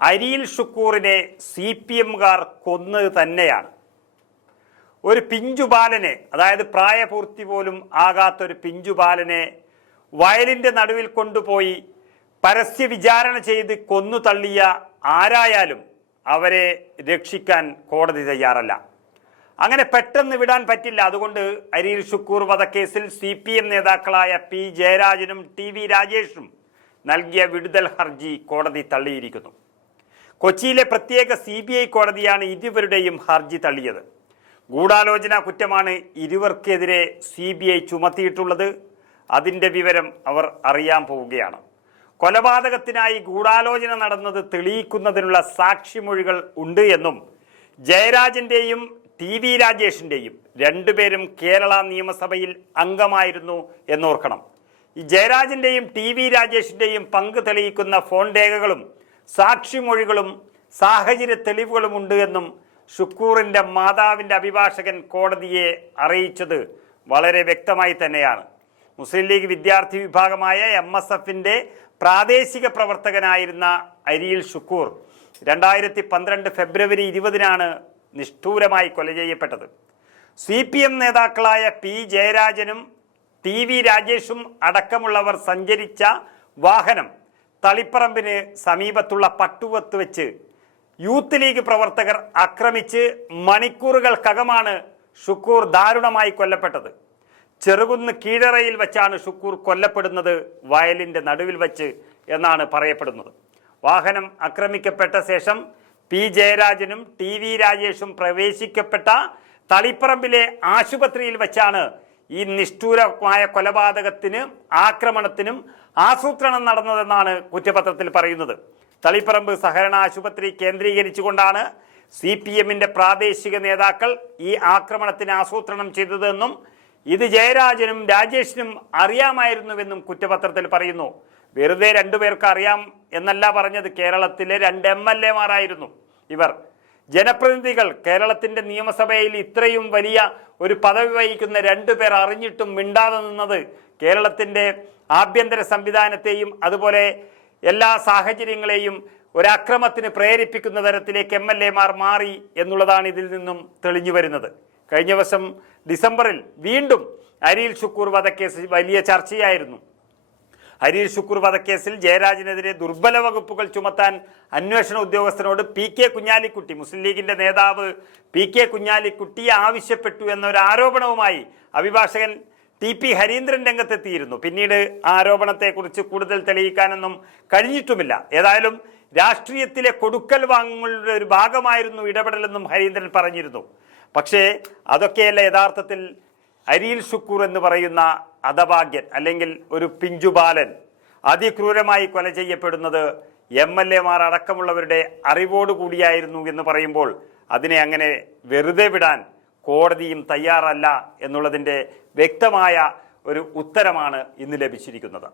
അരിയിൽ ഷുക്കൂറിനെ C P എംകാർ കൊന്നത് തന്നെയാണ്. ഒരു പിഞ്ചുബാലനെ അതായത് പ്രായപൂർത്തി പോലും ആകാത്തൊരു പിഞ്ചുബാലനെ വയലിന്റെ നടുവിൽ കൊണ്ടുപോയി പരസ്യ വിചാരണ ചെയ്ത് കൊന്നു തള്ളിയ ആരായാലും അവരെ രക്ഷിക്കാൻ കോടതി തയ്യാറല്ല. അങ്ങനെ പെട്ടെന്ന് വിടാൻ പറ്റില്ല. അതുകൊണ്ട് അരിയിൽ ഷുക്കൂർ വധക്കേസിൽ സി പി എം നേതാക്കളായ പി ജയരാജനും ടി വി രാജേഷും നൽകിയ വിടുതൽ ഹർജി കോടതി തള്ളിയിരിക്കുന്നു. കൊച്ചിയിലെ പ്രത്യേക സി ബി ഐ കോടതിയാണ് ഇരുവരുടെയും ഹർജി തള്ളിയത്. ഗൂഢാലോചന കുറ്റമാണ് ഇരുവർക്കെതിരെ സി ബി ഐ ചുമത്തിയിട്ടുള്ളത്. അതിന്റെ വിവരം അവർ അറിയാൻ പോവുകയാണ്. കൊലപാതകത്തിനായി ഗൂഢാലോചന നടന്നത് തെളിയിക്കുന്നതിനുള്ള സാക്ഷിമൊഴികൾ ഉണ്ട് എന്നും ജയരാജന്റെയും ടി വി രാജേഷിന്റെയും രണ്ടുപേരും കേരള നിയമസഭയിൽ അംഗമായിരുന്നു എന്നോർക്കണം. ഈ ജയരാജന്റെയും ടി വി രാജേഷിന്റെയും പങ്ക് തെളിയിക്കുന്ന ഫോൺ രേഖകളും സാക്ഷിമൊഴികളും സാഹചര്യ തെളിവുകളും ഉണ്ട് എന്നും ഷുക്കൂറിന്റെ മാതാവിന്റെ അഭിഭാഷകൻ കോടതിയെ അറിയിച്ചത് വളരെ വ്യക്തമായി തന്നെയാണ്. മുസ്ലിം ലീഗ് വിദ്യാർത്ഥി വിഭാഗമായ എം എസ് എഫിന്റെ പ്രാദേശിക പ്രവർത്തകനായിരുന്ന അരിയിൽ ഷുക്കൂർ രണ്ടായിരത്തി പന്ത്രണ്ട് ഫെബ്രുവരി ഇരുപതിനാണ് നിഷ്ഠൂരമായി കൊല ചെയ്യപ്പെട്ടത്. സി പി എം നേതാക്കളായ പി ജയരാജനും ടി വി രാജേഷും അടക്കമുള്ളവർ സഞ്ചരിച്ച വാഹനം തളിപ്പറമ്പിന് സമീപത്തുള്ള പട്ടുവത്ത് വെച്ച് യൂത്ത് ലീഗ് പ്രവർത്തകർ ആക്രമിച്ച് മണിക്കൂറുകൾക്കകമാണ് ഷുക്കൂർ ദാരുണമായി കൊല്ലപ്പെട്ടത്. ചെറുകുന്ന് കീഴറയിൽ വെച്ചാണ് ഷുക്കൂർ കൊല്ലപ്പെടുന്നത് വയലിന്റെ നടുവിൽ വെച്ച് എന്നാണ് പറയപ്പെടുന്നത്. വാഹനം ആക്രമിക്കപ്പെട്ട ശേഷം പി ജയരാജനും ടി വി രാജേഷും പ്രവേശിക്കപ്പെട്ട തളിപ്പറമ്പിലെ ആശുപത്രിയിൽ വെച്ചാണ് ഈ നിഷ്ഠൂരമായ കൊലപാതകത്തിന് ആക്രമണത്തിനും ആസൂത്രണം നടന്നതെന്നാണ് കുറ്റപത്രത്തിൽ പറയുന്നത്. തളിപ്പറമ്പ് സഹകരണ ആശുപത്രി കേന്ദ്രീകരിച്ചുകൊണ്ടാണ് സി പി എമ്മിന്റെ പ്രാദേശിക നേതാക്കൾ ഈ ആക്രമണത്തിന് ആസൂത്രണം ചെയ്തതെന്നും ഇത് ജയരാജനും രാജേഷിനും അറിയാമായിരുന്നുവെന്നും കുറ്റപത്രത്തിൽ പറയുന്നു. വെറുതെ രണ്ടുപേർക്ക് അറിയാം എന്നല്ല പറഞ്ഞത് കേരളത്തിലെ രണ്ട് എം എൽ എമാരായിരുന്നു ഇവർ. ജനപ്രതിനിധികൾ കേരളത്തിന്റെ നിയമസഭയിൽ ഇത്രയും വലിയ ഒരു പദവി വഹിക്കുന്ന രണ്ടു പേർ അറിഞ്ഞിട്ടും മിണ്ടാതെ നിന്നത് കേരളത്തിന്റെ ആഭ്യന്തര സംവിധാനത്തെയും അതുപോലെ എല്ലാ സാഹചര്യങ്ങളെയും ഒരക്രമത്തിന് പ്രേരിപ്പിക്കുന്ന തരത്തിലേക്ക് എം എൽ എമാർ മാറി എന്നുള്ളതാണ് ഇതിൽ നിന്നും തെളിഞ്ഞു വരുന്നത്. കഴിഞ്ഞ വർഷം ഡിസംബറിൽ വീണ്ടും അരിയിൽ ഷുക്കൂർ വധക്കേസ് വലിയ ചർച്ചയായിരുന്നു. ഹരീർ ശുക്കൂർ വധക്കേസിൽ ജയരാജനെതിരെ ദുർബല വകുപ്പുകൾ ചുമത്താൻ അന്വേഷണ ഉദ്യോഗസ്ഥനോട് പി കെ കുഞ്ഞാലിക്കുട്ടി മുസ്ലിം ലീഗിന്റെ നേതാവ് പി കെ കുഞ്ഞാലിക്കുട്ടി ആവശ്യപ്പെട്ടു എന്നൊരു ആരോപണവുമായി അഭിഭാഷകൻ ടി പി ഹരീന്ദ്രൻ രംഗത്തെത്തിയിരുന്നു. പിന്നീട് ആരോപണത്തെക്കുറിച്ച് കൂടുതൽ തെളിയിക്കാനൊന്നും കഴിഞ്ഞിട്ടുമില്ല. ഏതായാലും രാഷ്ട്രീയത്തിലെ കൊടുക്കൽ വാങ്ങുകളുടെ ഒരു ഭാഗമായിരുന്നു ഇടപെടലെന്നും ഹരീന്ദ്രൻ പറഞ്ഞിരുന്നു. പക്ഷേ അതൊക്കെയല്ല യഥാർത്ഥത്തിൽ അരിയിൽ ഷുക്കൂർ എന്ന് പറയുന്ന അധഭാഗ്യൻ അല്ലെങ്കിൽ ഒരു പിഞ്ചുബാലൻ അതിക്രൂരമായി കൊല ചെയ്യപ്പെടുന്നത് എം എൽ എമാർ അടക്കമുള്ളവരുടെ അറിവോടുകൂടിയായിരുന്നു എന്ന് പറയുമ്പോൾ അതിനെ അങ്ങനെ വെറുതെ വിടാൻ കോടതിയും തയ്യാറല്ല എന്നുള്ളതിന്റെ വ്യക്തമായ ഒരു ഉത്തരമാണ് ഇന്ന് ലഭിച്ചിരിക്കുന്നത്.